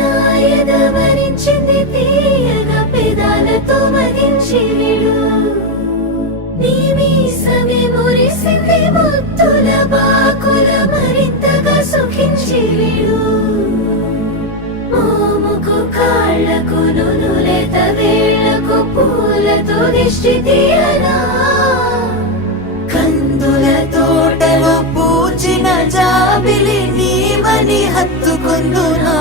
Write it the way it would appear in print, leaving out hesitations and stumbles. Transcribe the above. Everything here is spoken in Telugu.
నాయదవరించింది తీయగా పెదాలతో మదించి విడు నీ మీసమే మురిసింది ముత్తుల బాకుల మరింతగా సుఖించి విడు మోముకు కాళ్లకు నునులేత వేళ్లకు పూలతో దిష్టి తీయనా కందుల తోటలో పూచిన జాబిలి నీవని హత్తుకుందునా